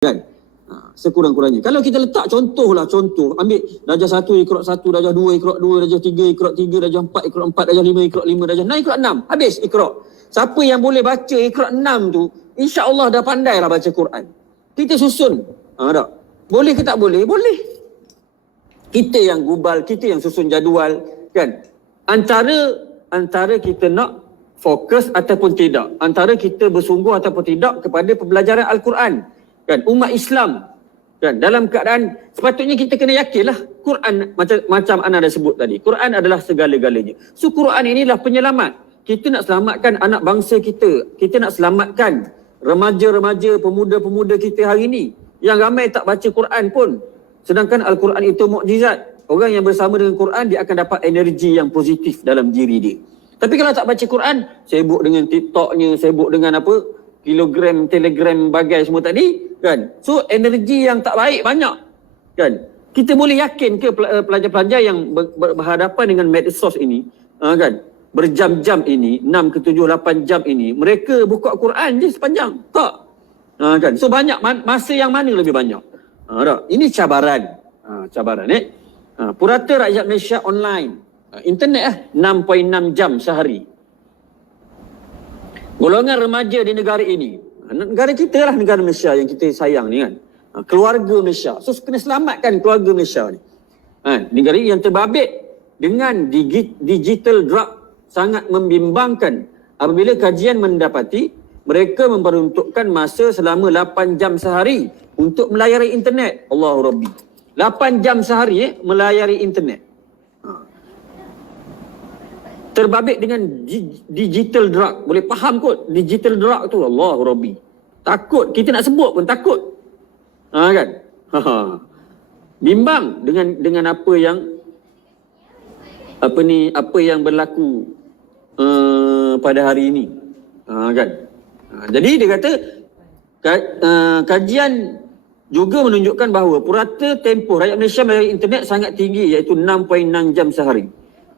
kan. Sekurang-kurangnya. Kalau kita letak contoh, ambil darjah 1, Iqra 1, darjah 2, Iqra 2, darjah 3, Iqra 3, darjah 4, Iqra 4, darjah 5, Iqra 5, darjah 6, Iqra 6. Habis Iqra. Siapa yang boleh baca Iqra 6 tu, insya-Allah dah pandai lah baca Quran. Kita susun. Tak? Boleh ke tak boleh? Boleh. Kita yang gubal, kita yang susun jadual, kan. Antara kita nak fokus ataupun tidak, antara kita bersungguh ataupun tidak kepada pembelajaran Al-Quran, kan, umat Islam, kan, dalam keadaan sepatutnya kita kena yakinlah Quran macam ana dah sebut tadi, Quran adalah segala-galanya. So Quran inilah penyelamat. Kita nak selamatkan anak bangsa kita nak selamatkan remaja-remaja, pemuda-pemuda kita hari ini yang ramai tak baca Quran pun, sedangkan Al-Quran itu mukjizat. Orang yang bersama dengan Quran, dia akan dapat energi yang positif dalam diri dia. Tapi kalau tak baca Quran, sibuk dengan TikToknya, sibuk dengan apa, kilogram, telegram, bagai semua tadi, kan. So energi yang tak baik banyak, kan. Kita boleh yakin ke pelajar-pelajar yang berhadapan dengan medsos ini, kan, berjam-jam ini, 6 ke 7, 8 jam ini, mereka buka Quran je sepanjang? Tak. Kan. So banyak, masa yang mana lebih banyak? Tak? Ini cabaran. Cabaran Purata Rakyat Malaysia online, internet 6.6 jam sehari. Golongan remaja di negara ini, negara kita lah, negara Malaysia yang kita sayang ni, kan. Keluarga Malaysia. So kena selamatkan keluarga Malaysia ni. Negara yang terbabit dengan digital drug sangat membimbangkan apabila kajian mendapati mereka memperuntukkan masa selama 8 jam sehari untuk melayari internet. Allahu Rabbi. 8 jam sehari melayari internet. Terbabit dengan digital drug. Boleh faham kot digital drug tu. Allahu Rabbi. Takut. Kita nak sebut pun takut. Kan? Bimbang dengan apa yang berlaku pada hari ini. Kan? Jadi dia kata kajian juga menunjukkan bahawa purata tempoh rakyat Malaysia melalui internet sangat tinggi, iaitu 6.6 jam sehari.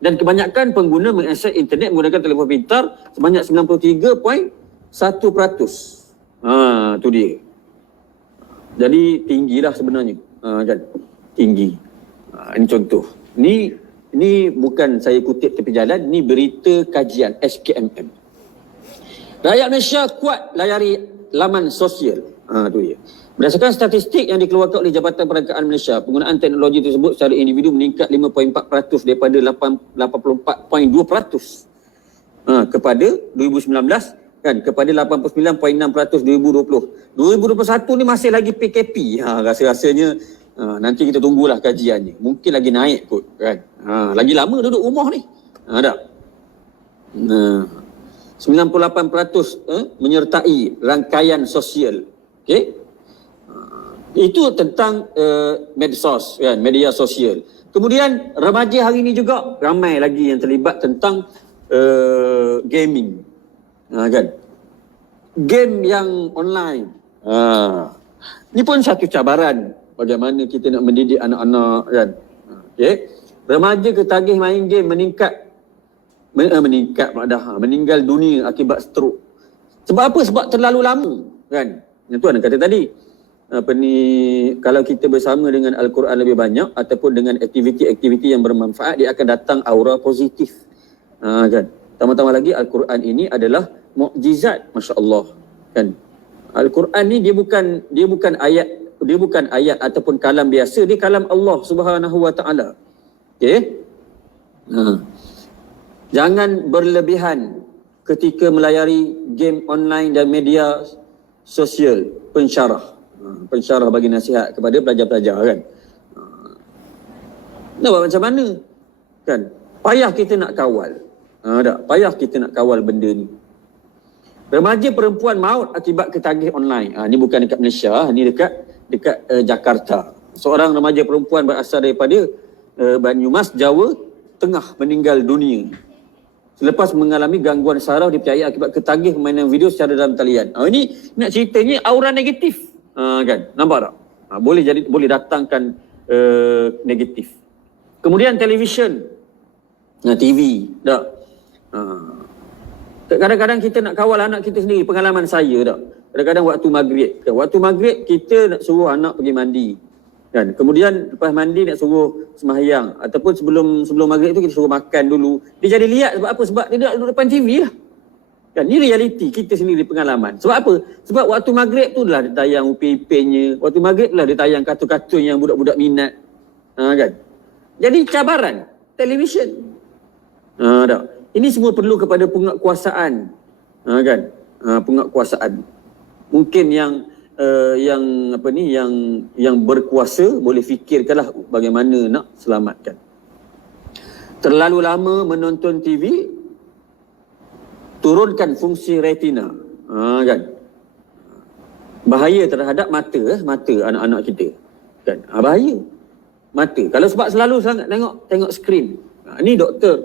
Dan kebanyakan pengguna mengakses internet menggunakan telefon pintar sebanyak 93.1%. Tu dia. Jadi tinggilah sebenarnya. Kan? Tinggi. Ini contoh. Ini bukan saya kutip tepi jalan, ni berita kajian SKMM. Rakyat Malaysia kuat layari laman sosial. Tu dia. Berdasarkan statistik yang dikeluarkan oleh Jabatan Perangkaan Malaysia, penggunaan teknologi tersebut secara individu meningkat 5.4% daripada 84.2% kepada 2019, kan, kepada 89.6% 2020. 2021 ni masih lagi PKP. Rasa-rasanya nanti kita tunggulah kajiannya. Mungkin lagi naik kot, kan. Lagi lama duduk rumah ni. Tak? 98% menyertai rangkaian sosial. Okey? Itu tentang medsos, kan, media sosial. Kemudian remaja hari ini juga ramai lagi yang terlibat tentang gaming. Kan? Game yang online. Ini pun satu cabaran bagaimana kita nak mendidik anak-anak, kan. Okey. Remaja ketagih main game meninggal dunia akibat stroke. Sebab apa? Sebab terlalu lama, kan. Yang tu anda kata tadi. Kalau kita bersama dengan Al-Quran lebih banyak ataupun dengan aktiviti-aktiviti yang bermanfaat, dia akan datang aura positif. Kan. Tambah-tambah lagi Al-Quran ini adalah mukjizat, masya-Allah, kan. Al-Quran ni dia bukan ayat ataupun kalam biasa, dia kalam Allah Subhanahu wa taala. Okey? Jangan berlebihan ketika melayari game online dan media sosial. Pensyarah bagi nasihat kepada pelajar-pelajar, kan. Nak buat macam mana, kan? Payah kita nak kawal. Payah kita nak kawal benda ni. Remaja perempuan maut akibat ketagih online. Ni bukan dekat Malaysia, ni dekat Jakarta. Seorang remaja perempuan berasal daripada Banyumas, Jawa Tengah meninggal dunia selepas mengalami gangguan saraf dipercayai akibat ketagih permainan video secara dalam talian. Ini nak ceritanya aura negatif. Kan? Nampak tak? Boleh datangkan negatif. Kemudian televisyen, TV, tak? Kadang-kadang kita nak kawal anak kita sendiri. Pengalaman saya tak? kadang-kadang waktu maghrib. Kan? Waktu maghrib kita nak suruh anak pergi mandi. Kan? Kemudian lepas mandi nak suruh sembahyang ataupun sebelum maghrib tu kita suruh makan dulu. Dia jadi liat sebab apa? Sebab dia duduk depan TV lah. Kan? Ni realiti kita sendiri pengalaman. Sebab apa? Sebab waktu maghrib tu lah dia tayang upin-ipinnya. Waktu maghrib lah dia tayang kartun-kartun yang budak-budak minat. Kan? Jadi cabaran televisyen. Ini semua perlu kepada penguatkuasaan. Kan? Penguatkuasaan. Mungkin yang berkuasa boleh fikirkanlah bagaimana nak selamatkan. Terlalu lama menonton TV, turunkan fungsi retina. Kan? Bahaya terhadap mata anak-anak kita. Kan? Bahaya. Mata. Kalau sebab selalu sangat tengok skrin. Ni doktor.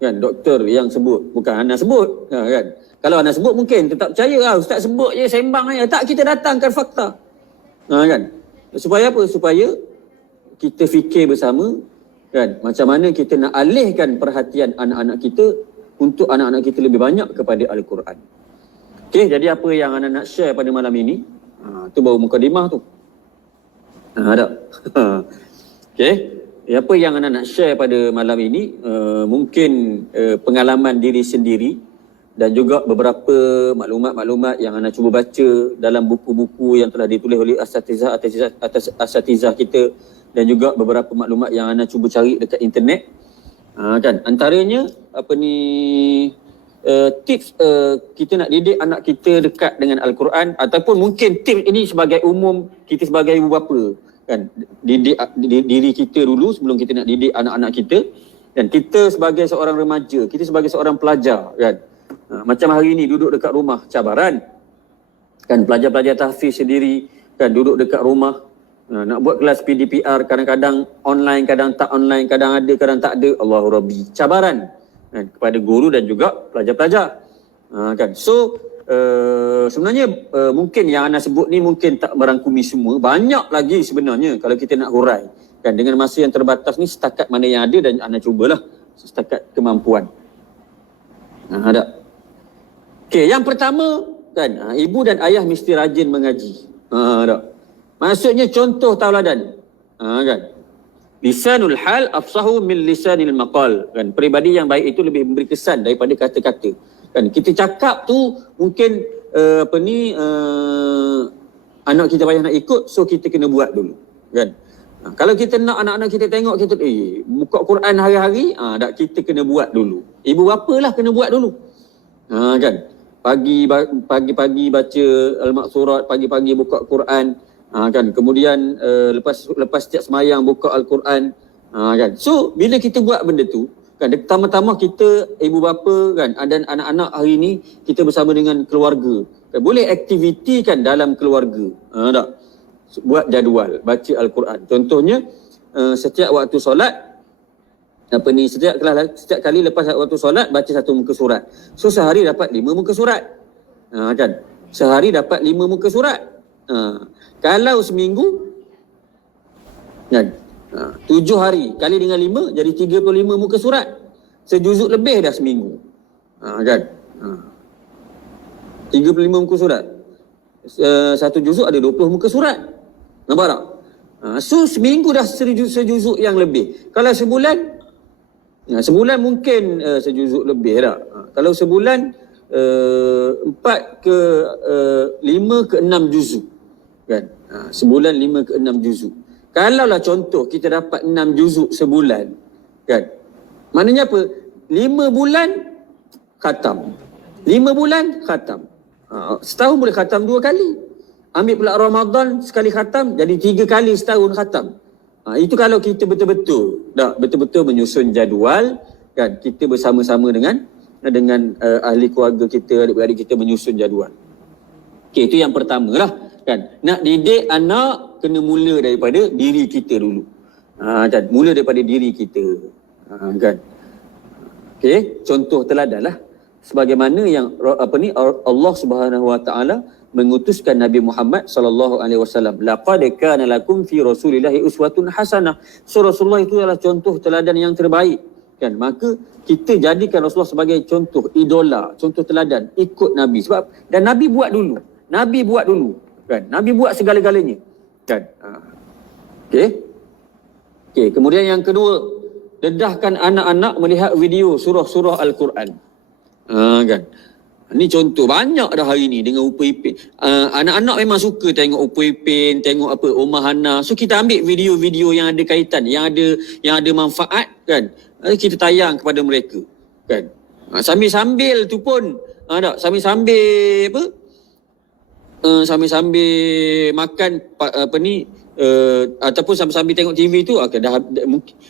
Kan? Doktor yang sebut. Bukan Ana sebut. Kan? Kalau Ana sebut mungkin tetap percaya. Ustaz sebut je, sembang je. Tak, kita datangkan fakta. Kan? Supaya apa? Supaya kita fikir bersama. Kan? Macam mana kita nak alihkan perhatian anak-anak kita untuk anak-anak kita lebih banyak kepada Al-Quran. Okey, jadi apa yang Ana nak share pada malam ini? Tu baru mukadimah tu. Ada. Okey. Apa yang Ana nak share pada malam ini mungkin pengalaman diri sendiri dan juga beberapa maklumat-maklumat yang Ana cuba baca dalam buku-buku yang telah ditulis oleh asatizah kita dan juga beberapa maklumat yang Ana cuba cari dekat internet. Kan, antaranya tips kita nak didik anak kita dekat dengan Al-Quran, ataupun mungkin tips ini sebagai umum kita sebagai ibu bapa, kan, didik diri kita dulu sebelum kita nak didik anak-anak kita, dan kita sebagai seorang remaja, kita sebagai seorang pelajar, kan, macam hari ni duduk dekat rumah, cabaran, kan, pelajar-pelajar tahfiz sendiri, kan, duduk dekat rumah. Nak buat kelas PDPR, kadang-kadang online, kadang tak online, kadang ada, kadang tak ada. Allahu Rabbi. Cabaran, kan, kepada guru dan juga pelajar-pelajar. Kan. So, sebenarnya mungkin yang Ana sebut ni mungkin tak merangkumi semua. Banyak lagi sebenarnya kalau kita nak hurai. Kan, dengan masa yang terbatas ni, setakat mana yang ada dan Ana cubalah setakat kemampuan. Ada. Okey, yang pertama, kan, ibu dan ayah mesti rajin mengaji. Ada. Maksudnya contoh tauladan. Kan? Lisanul hal afsahu min lisanil maqal. Kan? Peribadi yang baik itu lebih memberi kesan daripada kata-kata. Kan? Kita cakap tu mungkin anak kita payah nak ikut, so kita kena buat dulu. Kan? Kalau kita nak anak-anak kita tengok, kita buka Quran hari-hari, tak, kita kena buat dulu. Ibu bapa lah kena buat dulu. Kan? Pagi-pagi baca Al-Maqsurat, pagi-pagi buka Quran. Kan, kemudian lepas setiap semayang buka Al-Quran, kan. So bila kita buat benda tu, kan, pertama-tama kita ibu bapa, kan, dan anak-anak hari ni kita bersama dengan keluarga, kan, boleh aktiviti, kan, dalam keluarga, tak, buat jadual baca Al-Quran. Contohnya setiap waktu solat, setiap kali lepas waktu solat baca satu muka surat. So sehari dapat 5 muka surat, kan, sehari dapat 5 muka surat. Kalau seminggu, kan, 7 hari kali dengan 5 jadi 35 muka surat. Sejuzuk lebih dah seminggu. Kan? 35 muka surat. Satu juzuk ada 20 muka surat. Nampak tak? So seminggu dah sejuzuk yang lebih. Kalau sebulan mungkin sejuzuk lebih tak. Kalau sebulan 4 ke 5 ke 6 juzuk. Kan? Sebulan 5 ke 6 juzuk. Kalaulah contoh kita dapat 6 juzuk sebulan, kan, maknanya apa? 5 bulan khatam, 5 bulan khatam. Setahun boleh khatam 2 kali. Ambil pula Ramadan sekali khatam, jadi 3 kali setahun khatam. Itu kalau kita betul-betul menyusun jadual, kan, kita bersama-sama dengan ahli keluarga kita, adik-beradik kita menyusun jadual. Okey, itu yang pertama lah. Kan, nak didik anak kena mula daripada diri kita dulu. Kan, mula daripada diri kita. Kan. Okey, contoh teladan lah. Sebagaimana yang Allah Subhanahu Wa Taala mengutuskan Nabi Muhammad sallallahu alaihi wasallam. Laqad kana lakum fi Rasulillahi uswatun hasanah. So Rasulullah itu adalah contoh teladan yang terbaik. Kan, maka kita jadikan Rasulullah sebagai contoh idola, contoh teladan, ikut Nabi. Sebab dan Nabi buat dulu. Nabi buat dulu. Kan? Nabi buat segala-galanya. Kan? Okey, kemudian yang kedua, dedahkan anak-anak melihat video surah-surah Al-Quran. Kan? Ni contoh banyak dah hari ni dengan Upa Ipin. Anak-anak memang suka tengok Upa Ipin, tengok apa Omah Hana. So kita ambil video-video yang ada kaitan, yang ada manfaat kan. Kita tayang kepada mereka. Kan? Sambil-sambil tu pun sambil-sambil apa? Sambil-sambil makan apa ni ataupun sambil-sambil tengok TV tu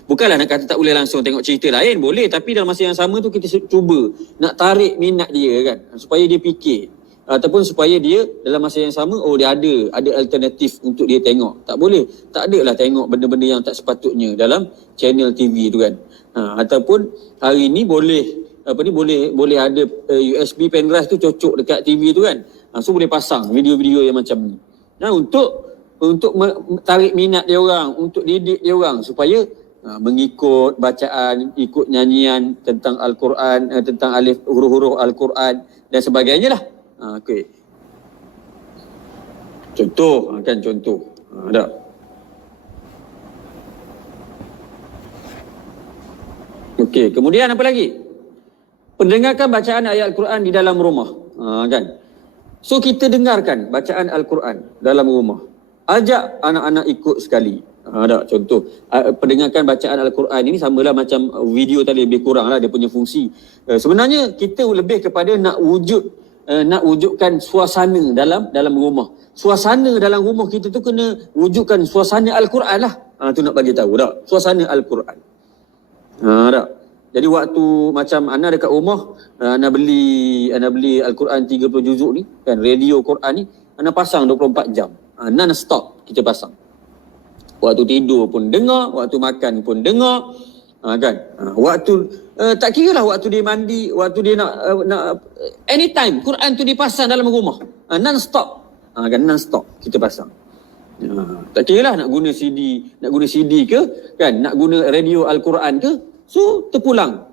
bukanlah nak kata tak boleh langsung tengok cerita lain, boleh, tapi dalam masa yang sama tu kita cuba nak tarik minat dia kan, supaya dia fikir ataupun supaya dia dalam masa yang sama dia ada alternatif untuk dia tengok. Tak boleh, tak adalah tengok benda-benda yang tak sepatutnya dalam channel TV tu kan. Ataupun hari ni boleh ada USB pen drive tu cocok dekat TV tu kan. So boleh pasang video-video yang macam ni. Untuk tarik minat dia orang, untuk didik dia orang supaya mengikut bacaan, ikut nyanyian tentang Al-Quran, tentang alif huruf-huruf Al-Quran dan sebagainya lah. Okey. Contoh, kan contoh. Ada. Okey, kemudian apa lagi? Pendengarkan bacaan ayat Al-Quran di dalam rumah. Kan? So kita dengarkan bacaan Al-Quran dalam rumah. Ajak anak-anak ikut sekali. Ada contoh. Pendengarkan bacaan Al-Quran ini samalah macam video tadi, lebih kurang lah dia punya fungsi. Sebenarnya kita lebih kepada nak wujudkan suasana dalam rumah. Suasana dalam rumah kita tu kena wujudkan suasana Al-Quran lah. Tu nak bagi tahu tak? Suasana Al-Quran. Tak? Jadi waktu macam Ana dekat rumah, Ana beli Al-Quran 30 juzuk ni, kan, radio Quran ni, Ana pasang 24 jam. Non-stop kita pasang. Waktu tidur pun dengar, waktu makan pun dengar, kan. Waktu tak kira lah waktu dia mandi, waktu dia nak anytime Quran tu dipasang dalam rumah. Non-stop. Kan non-stop kita pasang. Tak kira lah nak guna CD ke, kan, nak guna radio Al-Quran ke. So terpulang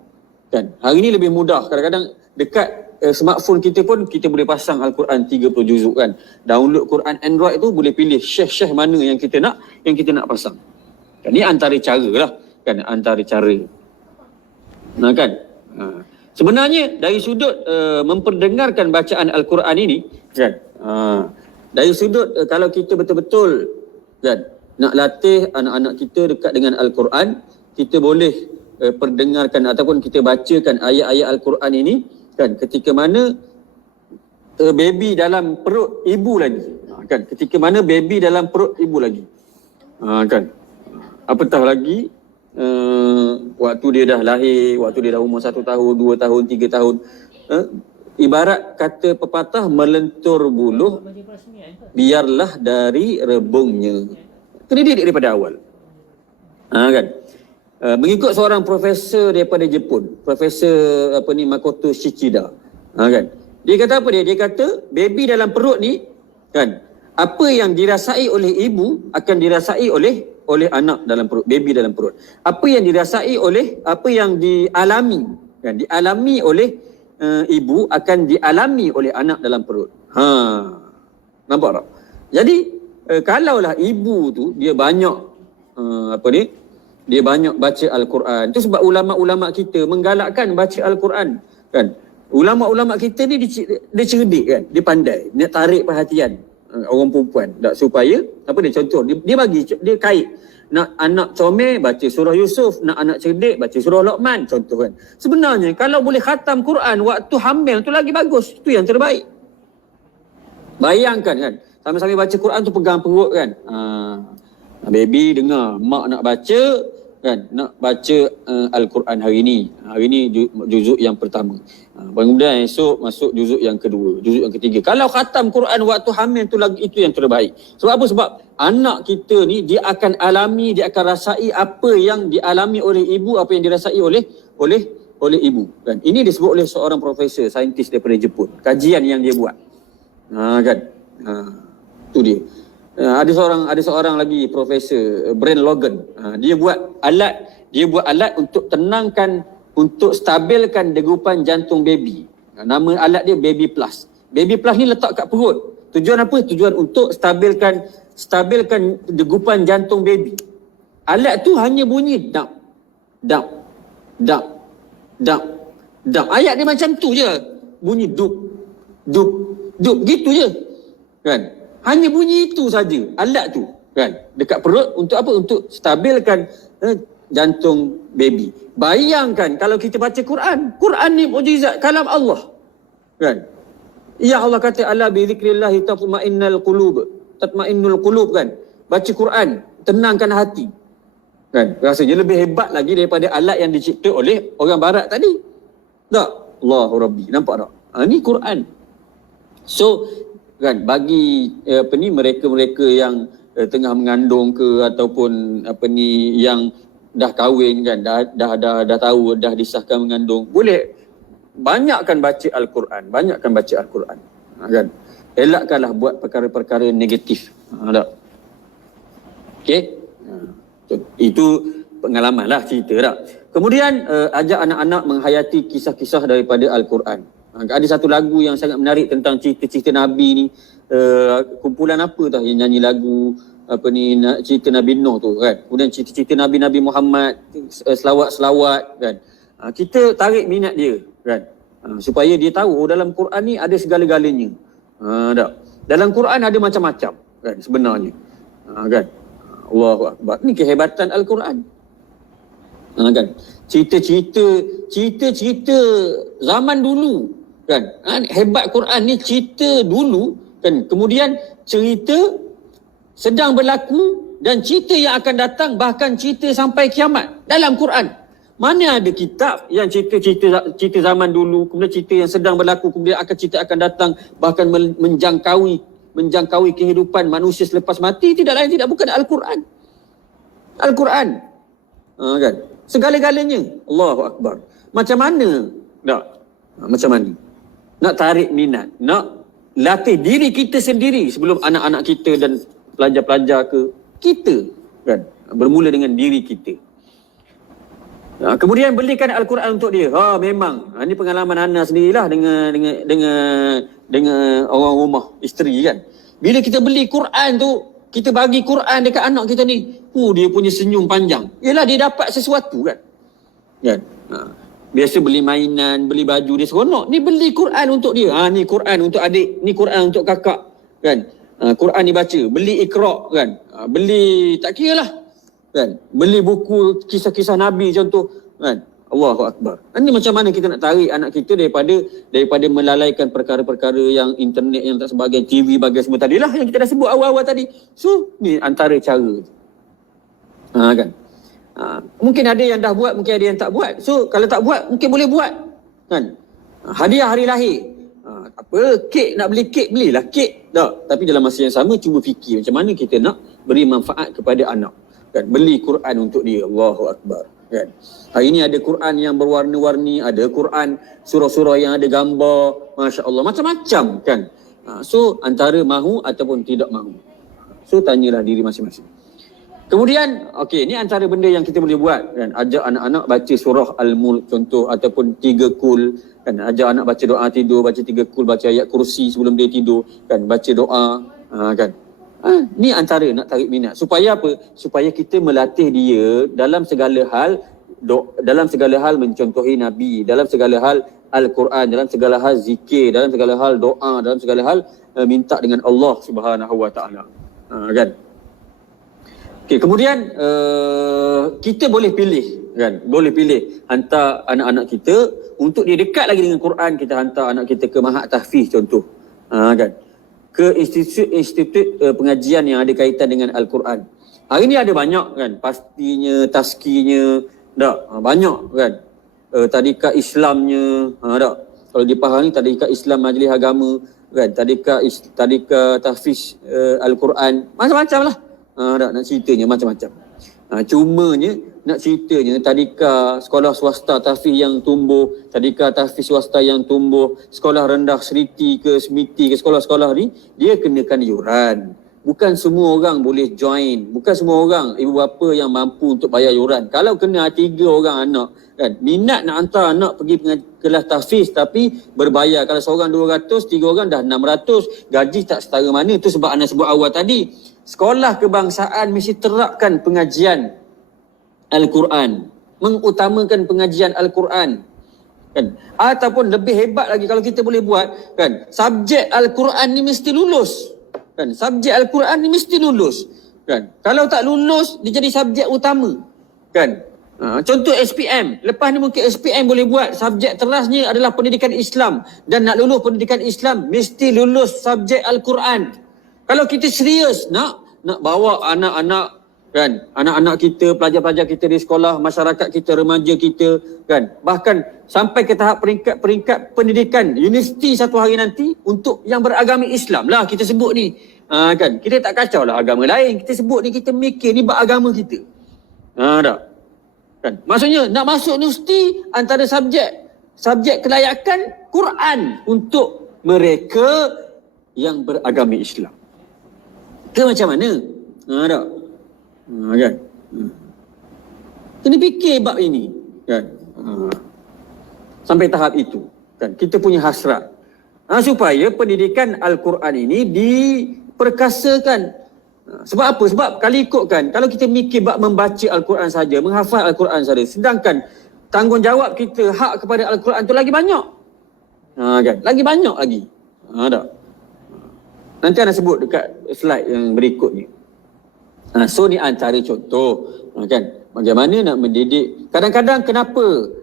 kan. Hari ni lebih mudah, kadang-kadang dekat smartphone kita pun kita boleh pasang Al-Quran 30 juzuk kan. Download Quran Android tu boleh pilih syekh mana yang kita nak pasang. Kan, ni antara cara lah kan, antara cara. Kan. Sebenarnya dari sudut memperdengarkan bacaan Al-Quran ini kan, dari sudut kalau kita betul-betul kan nak latih anak-anak kita dekat dengan Al-Quran, kita boleh perdengarkan ataupun kita bacakan ayat-ayat Al-Quran ini kan ketika mana baby dalam perut ibu lagi, kan, ketika mana baby dalam perut ibu lagi, kan, apatah lagi waktu dia dah lahir, waktu dia dah umur 1 tahun, 2 tahun, 3 tahun, ibarat kata pepatah, melentur buluh biarlah dari rebungnya. Kena didik daripada awal. Kan. Mengikut seorang profesor daripada Jepun, Profesor Makoto Shichida, kan. Dia kata apa dia? Dia kata baby dalam perut ni kan, apa yang dirasai oleh ibu akan dirasai oleh anak dalam perut, baby dalam perut. Apa yang dialami oleh ibu akan dialami oleh anak dalam perut. Nampak tak? Jadi kalaulah ibu tu dia banyak dia banyak baca Al-Quran. Itu sebab ulama-ulama kita menggalakkan baca Al-Quran kan. Ulama-ulama kita ni dia cerdik kan, dia pandai nak tarik perhatian orang perempuan tak, supaya dia contoh dia kait, nak anak comel baca surah Yusuf, nak anak cerdik baca surah Luqman, contoh kan. Sebenarnya kalau boleh khatam Quran waktu hamil tu lagi bagus, itu yang terbaik. Bayangkan kan, sambil-sambil baca Quran tu pegang perut kan. Baby dengar mak nak baca kan, nak baca Al-Quran hari ni juzuk yang pertama. Kemudian esok masuk juzuk yang kedua, juzuk yang ketiga. Kalau khatam Quran waktu hamil tu lagi, itu yang terbaik. Sebab apa? Sebab anak kita ni dia akan rasai apa yang dialami oleh ibu, apa yang dirasai oleh ibu kan. Ini disebut oleh seorang profesor saintis daripada Jepun, kajian yang dia buat. Kan. Tu dia. Ada seorang lagi profesor, Brent Logan. Dia buat alat untuk tenangkan, untuk stabilkan degupan jantung baby. Nama alat dia Baby Plus. Baby Plus ni letak kat perut. Tujuan apa? Tujuan untuk stabilkan degupan jantung baby. Alat tu hanya bunyi dap, dap, dap, dap, dap. Ayat dia macam tu je. Bunyi dup, dup, dup. Gitu je. Kan? Hanya bunyi itu saja. Alat tu. Kan? Dekat perut untuk apa? Untuk stabilkan jantung baby. Bayangkan kalau kita baca Quran. Quran ni mukjizat kalam Allah. Kan? Ya Allah kata ala bi zikrillah tatma'innul qulub. Tatma'innul qulub kan. Baca Quran, tenangkan hati. Kan? Rasanya lebih hebat lagi daripada alat yang dicipta oleh orang barat tadi. Tak? Allahu Rabbi. Nampak tak? Ni Quran. So kan bagi mereka-mereka yang tengah mengandung ke ataupun yang dah kahwin kan, dah tahu, dah disahkan mengandung, boleh banyakkan baca Al-Quran, kan. Elakkanlah buat perkara-perkara negatif. Tak? Okey. Itu pengalaman lah, cerita tak. Kemudian ajak anak-anak menghayati kisah-kisah daripada Al-Quran. Ada satu lagu yang sangat menarik tentang cerita-cerita Nabi ni. Kumpulan apa tah yang nyanyi lagu cerita Nabi Nuh tu kan. Kemudian cerita-cerita Nabi-Nabi Muhammad, selawat-selawat kan. Kita tarik minat dia kan. Supaya dia tahu dalam Quran ni ada segala-galanya. Tak. Dalam Quran ada macam-macam kan sebenarnya. Kan. Allahu Akbar. Ni kehebatan Al-Quran. Kan. Cerita-cerita zaman dulu kan. Hebat Quran ni cerita dulu kan. Kemudian cerita sedang berlaku dan cerita yang akan datang, bahkan cerita sampai kiamat dalam Quran. Mana ada kitab yang cerita zaman dulu, kemudian cerita yang sedang berlaku, kemudian cerita akan datang, bahkan menjangkaui kehidupan manusia selepas mati. Tidak lain tidak bukan Al-Quran. Al-Quran. Kan? Segala-galanya. Allahu Akbar. Macam mana? Tak. Macam mana? Nak tarik minat, nak latih diri kita sendiri sebelum anak-anak kita dan pelajar-pelajar kita kan, bermula dengan diri kita. Kemudian belikan Al-Quran untuk dia. Memang. Ini pengalaman Ana sendirilah dengan orang rumah, isteri kan. Bila kita beli Quran tu, kita bagi Quran dekat anak kita ni, dia punya senyum panjang. Yalah, dia dapat sesuatu kan. Biasa beli mainan, beli baju, dia seronok. Ni beli Quran untuk dia. Ni Quran untuk adik, ni Quran untuk kakak kan. Quran ni baca, beli Iqra kan. Beli tak kira lah kan. Beli buku kisah-kisah Nabi contoh kan. Allahu Akbar. Ini macam mana kita nak tarik anak kita daripada melalaikan perkara-perkara yang internet yang tak sebagainya, TV bagai semua tadi lah yang kita dah sebut awal-awal tadi. So ni antara cara kan. Mungkin ada yang dah buat, mungkin ada yang tak buat. So kalau tak buat, mungkin boleh buat kan. Hadiah hari lahir, kek, nak beli kek, belilah kek. Tak. Tapi dalam masa yang sama cuba fikir macam mana kita nak beri manfaat kepada anak kan. Beli Quran untuk dia. Allahu Akbar kan. Hari ini ada Quran yang berwarna-warni, ada Quran surah-surah yang ada gambar, masya-Allah, macam-macam kan. So antara mahu ataupun tidak mahu. So tanyalah diri masing-masing. Kemudian, ni antara benda yang kita boleh buat kan. Ajak anak-anak baca surah Al-Mulk contoh, ataupun 3 kul kan. Ajak anak baca doa tidur, baca 3 kul, baca ayat kursi sebelum dia tidur kan. Baca doa kan. Ni antara nak tarik minat. Supaya apa? Supaya kita melatih dia dalam segala hal, mencontohi Nabi, dalam segala hal Al-Quran, dalam segala hal zikir, dalam segala hal doa, dalam segala hal minta dengan Allah Subhanahu Wa Taala. Kan? Kemudian kita boleh pilih kan, boleh pilih hantar anak-anak kita untuk dia dekat lagi dengan Quran. Kita hantar anak kita ke Mahat Tahfiz contoh, kan, ke institut pengajian yang ada kaitan dengan Al-Quran. Hari ni ada banyak kan, pastinya, taskinya, banyak kan, tadika Islamnya, kalau di Pahang ni tadika Islam Majlis Agama kan, tadika tahfiz Al-Quran, macam-macam lah. Nak ceritanya macam-macam. Cumanya nak ceritanya tadika sekolah swasta tahfiz yang tumbuh, tadika tahfiz swasta yang tumbuh, sekolah rendah Seriti ke Semiti ke, sekolah-sekolah ni dia kenakan yuran. bukan semua orang boleh join. Bukan semua orang ibu bapa yang mampu untuk bayar yuran. Kalau kena 3 orang anak, kan, minat nak hantar anak pergi kelas tahfiz tapi berbayar. Kalau seorang 200, 3 orang dah 600. Gaji tak setara mana. Itu sebab Ana sebut awal tadi. Sekolah kebangsaan mesti terapkan pengajian Al-Quran. Mengutamakan pengajian Al-Quran. Kan? Ataupun lebih hebat lagi kalau kita boleh buat, kan, subjek Al-Quran ni mesti lulus. Kan? Subjek Al-Quran ni mesti lulus. Kan? Kalau tak lulus, dia jadi subjek utama. Kan? Contoh SPM. Lepas ni mungkin SPM boleh buat subjek terasnya adalah pendidikan Islam. Dan nak lulus pendidikan Islam, mesti lulus subjek Al-Quran. Kalau kita serius nak bawa anak-anak, kan, anak-anak kita, pelajar-pelajar kita di sekolah, masyarakat kita, remaja kita, kan, bahkan sampai ke tahap peringkat pendidikan universiti satu hari nanti untuk yang beragama Islam lah kita sebut ni. Kan, kita tak kacau lah agama lain, kita sebut ni, kita mikir ni beragama kita. Tak? Kan, maksudnya nak masuk universiti antara subjek kelayakan Quran untuk mereka yang beragama Islam. Ke macam mana? Tak? Kan? Kena fikir bab ini, kan? Sampai tahap itu, kan, kita punya hasrat supaya pendidikan Al-Quran ini diperkasakan. Sebab apa? Sebab kalau ikutkan, kalau kita mikir bab membaca Al-Quran saja, menghafal Al-Quran saja, sedangkan tanggungjawab kita hak kepada Al-Quran tu lagi banyak, kan? Lagi banyak lagi. Tak? Nanti Ana sebut dekat slide yang berikut ni. So ni antara contoh, kan, bagaimana nak mendidik. Kadang-kadang kenapa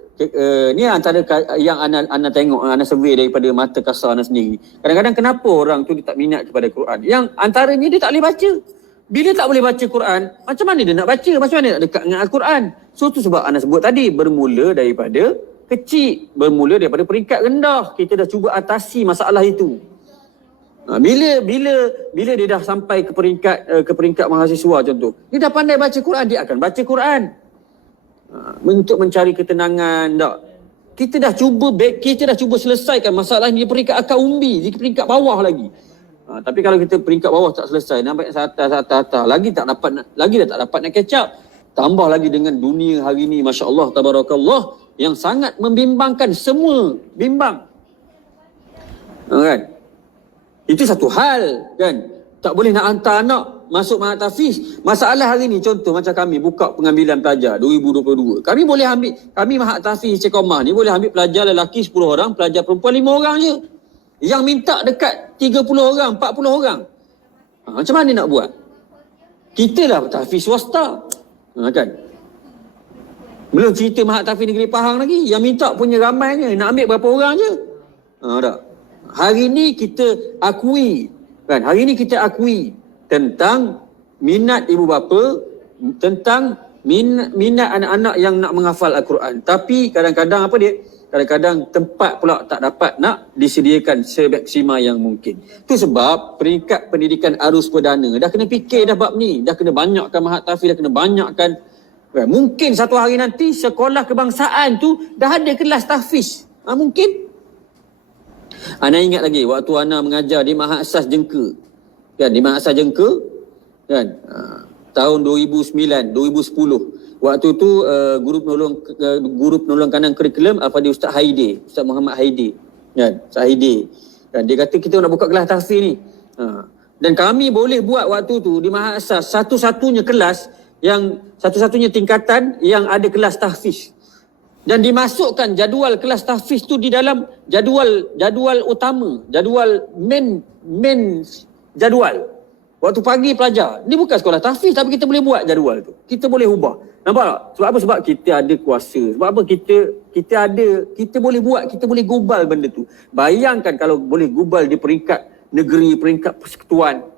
ni antara yang Ana tengok, Ana survey daripada mata kasar Ana sendiri. Kadang-kadang kenapa orang tu dia tak minat kepada Quran? Yang antaranya dia tak boleh baca. Bila tak boleh baca Quran, macam mana dia nak baca? Macam mana nak dekat dengan Al-Quran? So tu sebab Ana sebut tadi, bermula daripada kecil, bermula daripada peringkat rendah. Kita dah cuba atasi masalah itu. Bila dia dah sampai ke peringkat mahasiswa contoh, dia dah pandai baca Quran, dia akan baca Quran. Untuk mencari ketenangan, tak? Kita dah cuba selesaikan masalah ni di peringkat akar umbi, di peringkat bawah lagi. Tapi kalau kita peringkat bawah tak selesai, nampak atas, lagi dah tak dapat nak catch up. Tambah lagi dengan dunia hari ni, masya-Allah, tabarakallah, yang sangat membimbangkan, semua bimbang. Kan? Itu satu hal, kan. Tak boleh nak hantar anak masuk mahat tahfiz. Masalah hari ni, contoh macam kami buka pengambilan pelajar 2022. Kami mahat tahfiz Cekomah ni boleh ambil pelajar lelaki 10 orang, pelajar perempuan 5 orang je. Yang minta dekat 30 orang, 40 orang. Macam mana nak buat? Kita lah tahfiz swasta. Kan. Belum cerita mahat tahfiz negeri Pahang lagi. Yang minta punya ramainya, nak ambil berapa orang je. Tak? Hari ni kita akui, kan? Hari ni kita akui tentang minat ibu bapa, tentang minat anak-anak yang nak menghafal Al-Quran. Tapi kadang-kadang apa dia? Kadang-kadang tempat pula tak dapat nak disediakan semaksima yang mungkin. Itu sebab peringkat pendidikan arus perdana dah kena fikir dah bab ni. Dah kena banyakkan mahat tahfiz, dah kena banyakkan. Mungkin satu hari nanti sekolah kebangsaan tu dah ada kelas tahfiz. Mungkin. Ana ingat lagi waktu Ana mengajar di Mahat Asas Jengka. Kan, di Mahat Asas Jengka, kan, tahun 2009, 2010. Waktu tu guru penolong kanan kurikulum Al-Fadhil Ustaz Haidi, Ustaz Muhammad Haidi. Kan, Ustaz Haidi. Kan, dia kata kita nak buka kelas tahfiz ni. Dan kami boleh buat waktu tu di Mahat Asas satu-satunya tingkatan yang ada kelas tahfiz. Dan dimasukkan jadual kelas tahfiz tu di dalam jadual utama, jadual main jadual. Waktu pagi pelajar, ni bukan sekolah tahfiz tapi kita boleh buat jadual tu. Kita boleh ubah. Nampak tak? Sebab apa? Sebab kita ada kuasa. Sebab apa? Kita boleh buat, kita boleh gubal benda tu. Bayangkan kalau boleh gubal di peringkat negeri, peringkat persekutuan.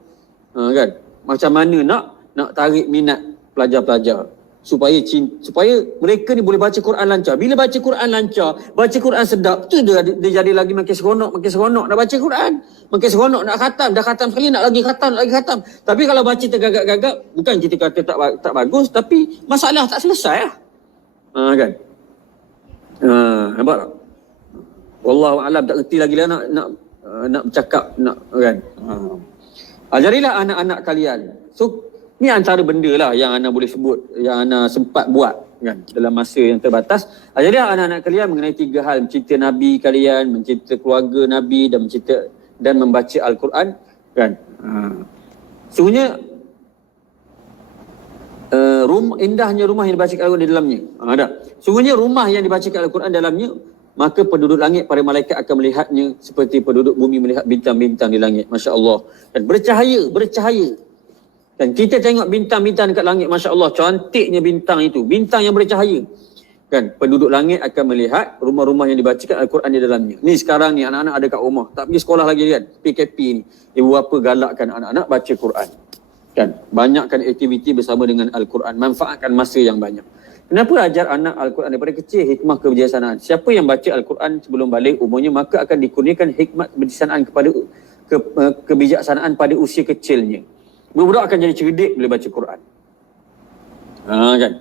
Kan? Macam mana nak tarik minat pelajar-pelajar. Supaya mereka ni boleh baca Quran lancar. Bila baca Quran lancar, baca Quran sedap, tu dia jadi lagi makin seronok nak baca Quran. Makin seronok nak khatam, dah khatam sekali nak lagi khatam. Tapi kalau baca tergagap-gagap, bukan kita kata tak bagus, tapi masalah tak selesai lah. Kan? Nampak tak? Wallahu a'lam, tak reti lagi lah nak bercakap, kan. Ajarilah anak-anak kalian. So, ni antara benda lah yang Ana boleh sebut, yang Ana sempat buat kan dalam masa yang terbatas. Ajarilah anak-anak kalian mengenai 3 hal: mencintai Nabi kalian, mencintai keluarga Nabi dan mencintai dan membaca Al-Quran kan. Sungguhnya indahnya rumah yang dibacakan Al-Quran di dalamnya. Sungguhnya rumah yang dibacakan Al-Quran dalamnya, maka penduduk langit, para malaikat akan melihatnya seperti penduduk bumi melihat bintang-bintang di langit. Masya Allah. Dan bercahaya. Dan kita tengok bintang-bintang dekat langit, Masya Allah, cantiknya bintang itu. Bintang yang bercahaya. Kan, penduduk langit akan melihat rumah-rumah yang dibacakan Al-Quran di dalamnya. Ni sekarang ni anak-anak ada kat rumah, tak pergi sekolah lagi kan, PKP ni. Ibu bapa galakkan anak-anak baca Quran. Kan, banyakkan aktiviti bersama dengan Al-Quran, manfaatkan masa yang banyak. Kenapa ajar anak Al-Quran daripada kecil? Hikmah kebijaksanaan. Siapa yang baca Al-Quran sebelum balik umurnya, maka akan dikurniakan hikmat kebijaksanaan kepada kebijaksanaan pada usia kecilnya. Budak akan jadi cerdik bila baca Quran. Kan?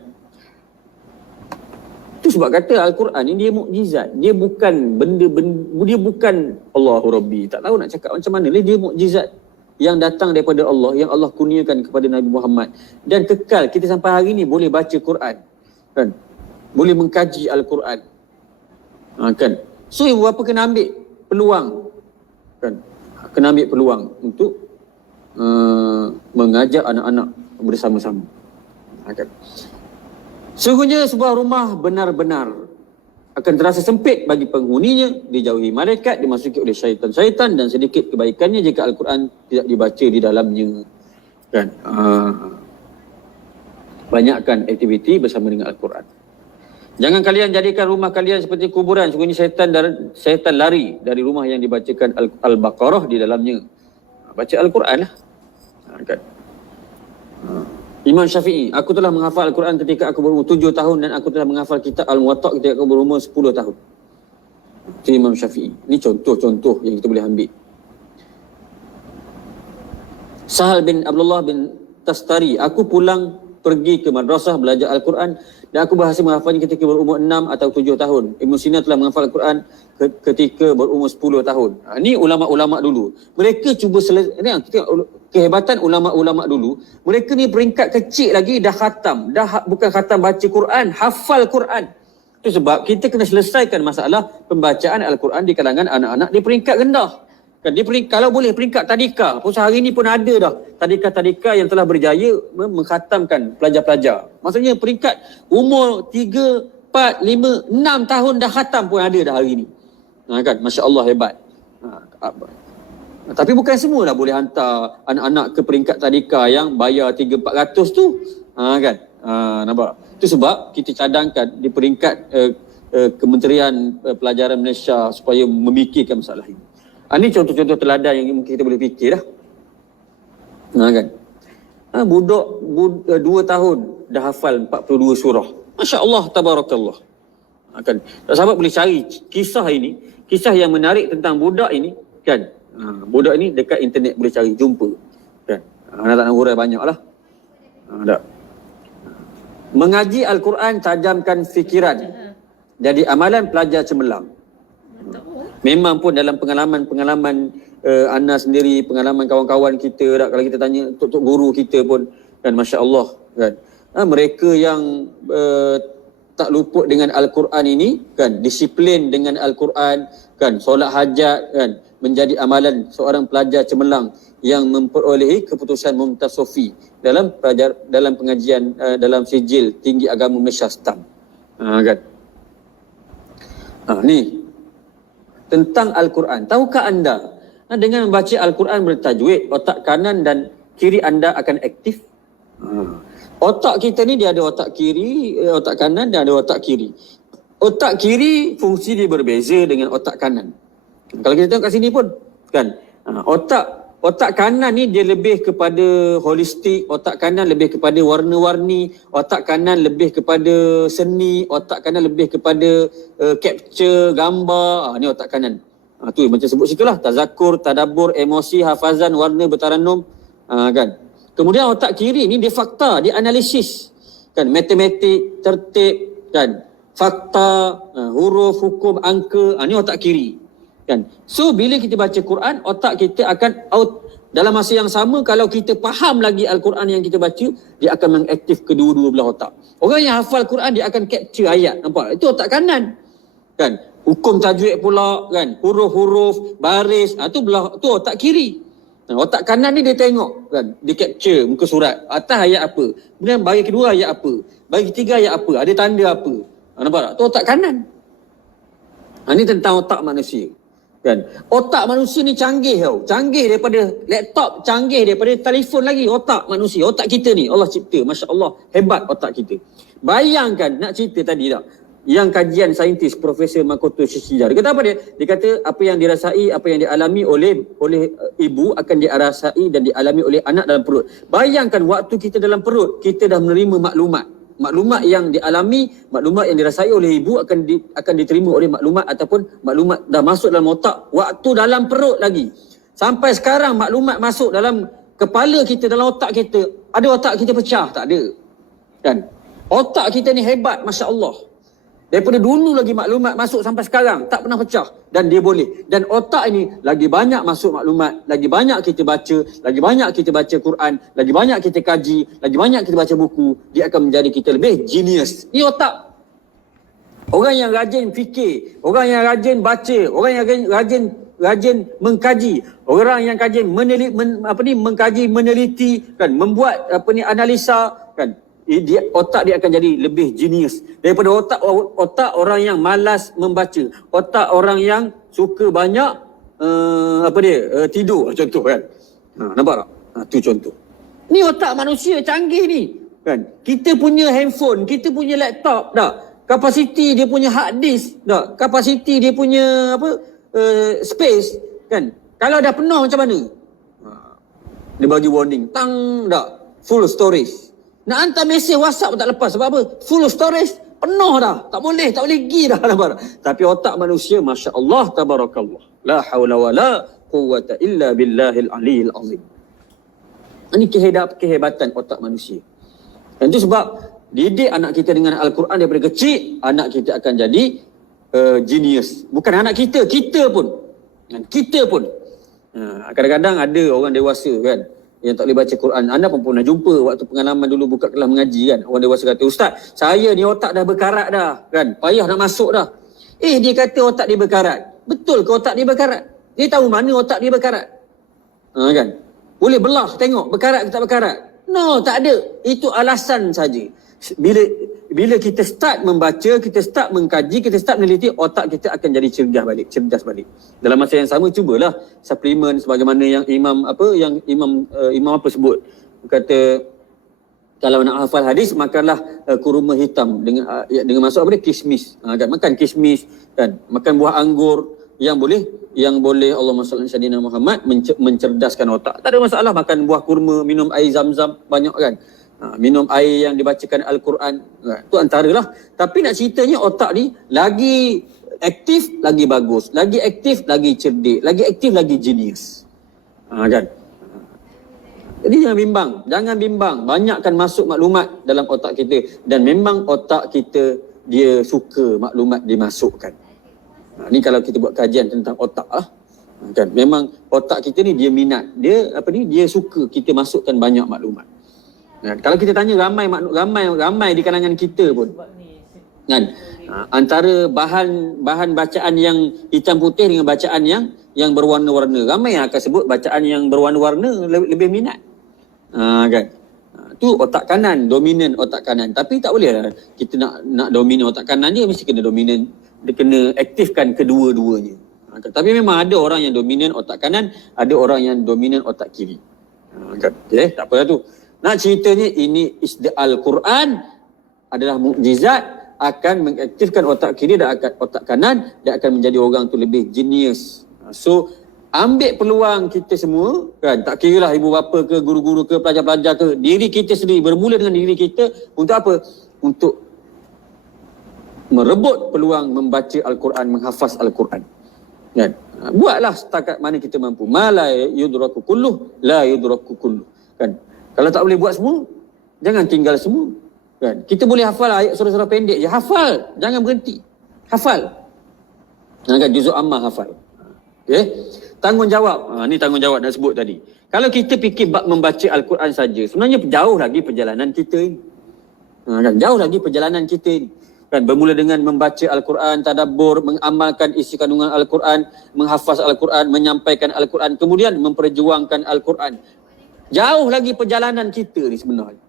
Itu sebab kata Al-Quran ni dia mukjizat. Dia bukan dia bukan Allahu Rabbi. Tak tahu nak cakap macam mana. Dia mukjizat yang datang daripada Allah, yang Allah kurniakan kepada Nabi Muhammad. Dan kekal kita sampai hari ni boleh baca Quran. Kan? Boleh mengkaji Al-Quran. Kan? So ibu bapa kena ambil peluang. Kan? Kena ambil peluang untuk mengajak anak-anak bersama-sama. Kan? Sungguhnya sebuah rumah benar-benar akan terasa sempit bagi penghuninya, dijauhi malaikat, dimasuki oleh syaitan-syaitan, dan sedikit kebaikannya jika Al-Quran tidak dibaca di dalamnya. Kan? Banyakkan aktiviti bersama dengan Al-Quran. Jangan kalian jadikan rumah kalian seperti kuburan. Sungguhnya syaitan lari dari rumah yang dibacakan Al-Baqarah di dalamnya. Baca Al-Quran lah. Kan? Imam Syafi'i, aku telah menghafal Al-Quran ketika aku berumur 7 tahun dan aku telah menghafal kitab Al-Muwatta ketika aku berumur 10 tahun. Itu Imam Syafi'i. Ini contoh-contoh yang kita boleh ambil. Sahal bin Abdullah bin Tastari, aku pulang pergi ke madrasah belajar Al-Quran dan aku berhasil menghafalnya ketika berumur 6 atau 7 tahun. Ibn Sina telah menghafal Al-Quran ketika berumur 10 tahun. Ini ulama-ulama dulu. Mereka cuba kehebatan ulama-ulama dulu. Mereka ni peringkat kecil lagi dah khatam. Bukan khatam baca Quran, hafal Quran. Itu sebab kita kena selesaikan masalah pembacaan Al-Quran di kalangan anak-anak di peringkat rendah. Kan, kalau boleh peringkat tadika. Hari ini pun ada dah tadika-tadika yang telah berjaya mengkhatamkan pelajar-pelajar. Maksudnya peringkat umur 3, 4, 5, 6 tahun dah khatam pun ada dah hari ini. Kan, Masya Allah, hebat. Tapi bukan semua lah boleh hantar anak-anak ke peringkat tadika yang bayar 300-400 tu. Kan? Nampak? Itu sebab kita cadangkan di peringkat Kementerian Pelajaran Malaysia supaya memikirkan masalah ini. Ini contoh-contoh teladan yang mungkin kita boleh fikir lah. Kan? Budak 2 tahun dah hafal 42 surah. Masya Allah, tabarakallah. Kan? Sahabat boleh cari kisah ini, kisah yang menarik tentang budak ini. Kan? Budak ini dekat internet boleh cari, jumpa. Kan? Tak nak hurai banyak lah. Tak. Mengaji Al-Quran tajamkan fikiran. Jadi amalan pelajar cemerlang. Memang pun dalam pengalaman Ana sendiri, pengalaman kawan-kawan kita, kalau kita tanya tok-tok guru kita pun, kan, Masya Allah, kan, mereka yang tak luput dengan Al-Quran ini, kan, disiplin dengan Al-Quran, kan, solat hajat, kan, menjadi amalan seorang pelajar cemerlang yang memperolehi keputusan Mumtaz Sofi dalam pengajian dalam sijil tinggi agama Malaysia STAM. Kan. Ni tentang Al-Quran. Tahukah anda, dengan membaca Al-Quran bertajwid, otak kanan dan kiri anda akan aktif? Otak kita ni dia ada otak kiri, otak kanan, dan ada otak kiri. Otak kiri fungsi dia berbeza dengan otak kanan. Kalau kita tengok kat sini pun, kan, otak kanan ni dia lebih kepada holistik, otak kanan lebih kepada warna-warni, otak kanan lebih kepada seni, otak kanan lebih kepada capture gambar. Ni otak kanan. Tu macam sebut situlah, tazakur, tadabbur, emosi, hafazan, warna, bertaranum, kan. Kemudian otak kiri ni dia fakta, dia analisis, kan, matematik, tertib, kan, fakta, huruf, hukum, angka. Ni otak kiri, kan. So bila kita baca Quran, otak kita akan Dalam masa yang sama, kalau kita faham lagi Al-Quran yang kita baca, dia akan mengaktif kedua-dua belah otak. Orang yang hafal Quran, dia akan capture ayat. Nampak? Itu otak kanan. Kan? Hukum tajwid pula, kan? Huruf-huruf, baris, itu belah, tu otak kiri. Otak kanan ni dia tengok, kan? Dia capture muka surat. Atas ayat apa? Kemudian bagi kedua ayat apa? Bagi ketiga ayat apa? Ada tanda apa? Nampak tak? Tu otak kanan. Ini tentang otak manusia. Kan? Otak manusia ni canggih tau. Canggih daripada laptop, canggih daripada telefon lagi. Otak manusia, otak kita ni Allah cipta. Masya Allah, hebat otak kita. Bayangkan, nak cerita tadi tak, yang kajian saintis Profesor Makoto Shichida, dia kata apa dia? Dia kata apa yang dirasai, apa yang dialami oleh ibu akan dirasai dan dialami oleh anak dalam perut. Bayangkan waktu kita dalam perut, kita dah menerima maklumat yang dialami, maklumat yang dirasai oleh ibu akan diterima oleh maklumat ataupun maklumat dah masuk dalam otak waktu dalam perut lagi. Sampai sekarang maklumat masuk dalam kepala kita, dalam otak kita. Ada otak kita pecah? Tak ada. Kan? Otak kita ni hebat, Masya Allah. Daripada dulu lagi maklumat masuk sampai sekarang, tak pernah pecah. Dan dia boleh. Dan otak ini lagi banyak masuk maklumat, lagi banyak kita baca, lagi banyak kita baca Quran, lagi banyak kita kaji, lagi banyak kita baca buku, dia akan menjadi kita lebih genius. Ini otak. Orang yang rajin fikir, orang yang rajin baca, orang yang rajin mengkaji, orang yang mengkaji, meneliti, kan, membuat analisa, kan, otak dia akan jadi lebih genius daripada otak orang yang malas membaca, otak orang yang suka banyak tidur, contoh kan. Nampak tak? Tu contoh. Ni otak manusia canggih ni, kan. Kita punya handphone, kita punya laptop tak, kapasiti dia punya hard disk tak, kapasiti dia punya space, kan. Kalau dah penuh macam mana? Dia bagi warning, tang tak, full storage. Nak hantar mesej WhatsApp pun tak lepas. Sebab apa? Full storage, penuh dah. Tak boleh pergi dah. Tapi otak manusia, Masya Allah, tabarakallah. La hawla wa la quwwata illa billahil aliyil azim. Ini kehebatan otak manusia. Dan itu sebab didik anak kita dengan Al-Quran daripada kecil, anak kita akan jadi genius. Bukan anak kita, kita pun. Kita pun. Kadang-kadang ada orang dewasa kan, yang tak boleh baca Quran. Anda pun pernah jumpa waktu pengalaman dulu buka kelas mengaji kan. Orang dewasa kata, Ustaz, saya ni otak dah berkarat dah. Kan? Payah nak masuk dah. Dia kata otak dia berkarat. Betul ke otak dia berkarat? Dia tahu mana otak dia berkarat? Kan? Boleh belah tengok berkarat ke tak berkarat? No, tak ada. Itu alasan saja. Bila kita start membaca, kita start mengkaji, kita start meneliti, otak kita akan jadi cerdas balik. Dalam masa yang sama, cubalah suplemen sebagaimana yang imam sebut. Kata kalau nak hafal hadis, makanlah kurma hitam dengan masuk kismis. Kan? Makan kismis, kan? Makan buah anggur yang boleh Allahumma salli ala sayyidina Muhammad mencerdaskan otak. Tak ada masalah makan buah kurma, minum air zam-zam banyak kan. Minum air yang dibacakan Al-Quran, itu antaralah. Tapi nak ceritanya otak ni lagi aktif, lagi bagus. Lagi aktif, lagi cerdik. Lagi aktif, lagi genius. Kan? Jadi jangan bimbang. Banyakkan masuk maklumat dalam otak kita. Dan memang otak kita, dia suka maklumat dimasukkan. Ni kalau kita buat kajian tentang otak lah. Kan? Memang otak kita ni dia minat. Dia suka kita masukkan banyak maklumat. Kalau kita tanya ramai di kalangan kita pun, kan, antara bahan bacaan yang hitam putih dengan bacaan yang berwarna-warna, ramai yang akan sebut bacaan yang berwarna-warna lebih minat. Kan, tu otak kanan, dominan otak kanan. Tapi tak boleh lah kita nak dominan otak kanan je, mesti kena dominan, dia kena aktifkan kedua-duanya. Tapi memang ada orang yang dominan otak kanan, ada orang yang dominan otak kiri. Kan, tak apalah tu. Nak ceritanya ini Al-Quran adalah mukjizat, akan mengaktifkan otak kiri dan otak kanan, dan akan menjadi orang tu lebih genius. So ambil peluang kita semua, kan, tak kira lah ibu bapa ke, guru-guru ke, pelajar-pelajar ke, diri kita sendiri, bermula dengan diri kita. Untuk apa? Untuk merebut peluang membaca Al-Quran, menghafaz Al-Quran. Kan? Buatlah setakat mana kita mampu. Ma la yudraku kulluh, la yudraku kulluh. Kan? Kalau tak boleh buat semua, jangan tinggal semua. Kan? Kita boleh hafal ayat surah-surah pendek je. Hafal. Jangan berhenti. Hafal. Kan? Juzuk ammah hafal. Okay? Tanggungjawab. Ni tanggungjawab nak sebut tadi. Kalau kita fikir bab membaca Al-Quran saja, sebenarnya jauh lagi perjalanan kita ini. Kan jauh lagi perjalanan kita ini. Kan bermula dengan membaca Al-Quran, tadabbur, mengamalkan isi kandungan Al-Quran, menghafaz Al-Quran, menyampaikan Al-Quran, kemudian memperjuangkan Al-Quran. Jauh lagi perjalanan kita ni sebenarnya.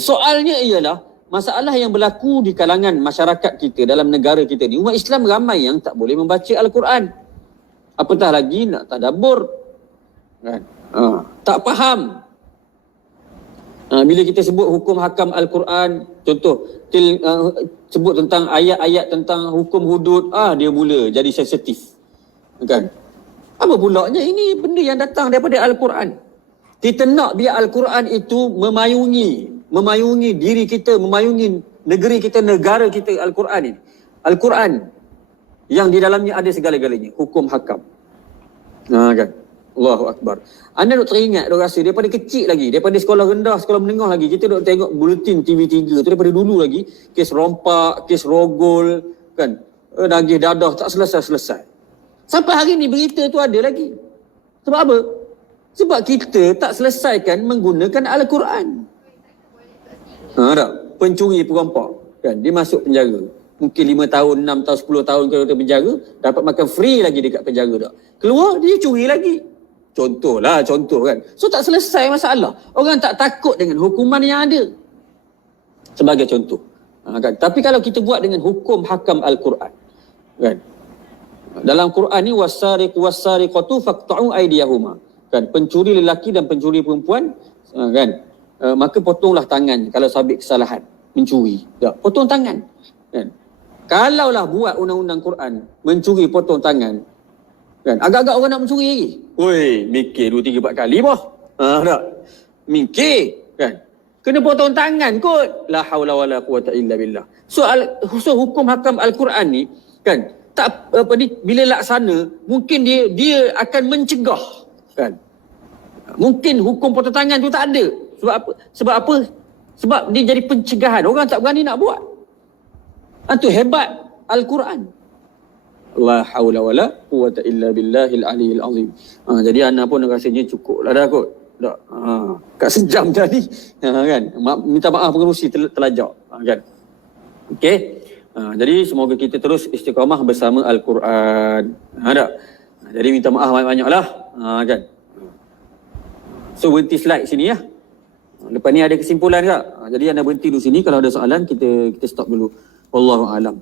Soalnya ialah masalah yang berlaku di kalangan masyarakat kita dalam negara kita ni. Umat Islam ramai yang tak boleh membaca Al-Quran. Apatah lagi nak tadabbur. Kan? Tak faham. Bila kita sebut hukum hakam Al-Quran, contoh sebut tentang ayat-ayat tentang hukum hudud, dia mula jadi sensitif. Kan? Apa pulaknya ini benda yang datang daripada Al-Quran. Kita nak biar Al-Quran itu memayungi diri kita, memayungi negeri kita, negara kita. Al-Quran ini, Al-Quran yang di dalamnya ada segala-galanya, hukum hakam. Kan? Allahu Akbar. Anda duk teringat, duk rasa daripada kecil lagi, daripada sekolah rendah, sekolah menengah lagi, kita duk tengok buletin TV3 tu daripada dulu lagi, kes rompak, kes rogol, kan? Nagih dadah tak selesai-selesai. Sampai hari ni berita tu ada lagi. Sebab apa? Sebab kita tak selesaikan menggunakan Al-Quran. Tak? Pencuri perompak, kan? Dia masuk penjara. Mungkin 5 tahun, 6 tahun, 10 tahun kalau dia penjara, dapat makan free lagi dekat penjara tak. Keluar, dia curi lagi. Contoh kan. So tak selesai masalah. Orang tak takut dengan hukuman yang ada. Sebagai contoh. Kan? Tapi kalau kita buat dengan hukum hakam Al-Quran, kan? Dalam Quran ni, wasariq wasariqatu faqta'u aydiyahuma. Kan? Pencuri lelaki dan pencuri perempuan, kan? Maka potonglah tangan kalau sabit kesalahan mencuri. Tak, potong tangan. Kan? Kalaulah buat undang-undang Quran mencuri potong tangan, kan, agak-agak orang nak mencuri lagi. Woi, mikir 2 3 4 kali boh. Tak. Mikir, kan. Kena potong tangan kot. La haula wala quwata illa billah. So hukum hakam Al-Quran ni, kan, tak apa ni, bila laksana mungkin dia akan mencegah, kan. Mungkin hukum potong tangan tu tak ada. Sebab apa? Sebab dia jadi pencegahan. Orang tak berani nak buat. Itu hebat Al-Quran. La haula wala quwata illa billahil aliyil azim. Jadi anak pun rasanya cukup lah dah kot. Tak. Kat sejam tadi. Kan? Minta maaf pengerusi terlajak. Kan? Okey. Jadi semoga kita terus istiqamah bersama Al-Quran. Tak? Jadi minta maaf banyak-banyak lah. Kan? So berhenti slide sini ya. Lepas ni ada kesimpulan tak? Jadi anda berhenti dulu sini. Kalau ada soalan kita stop dulu. Wallahu a'lam.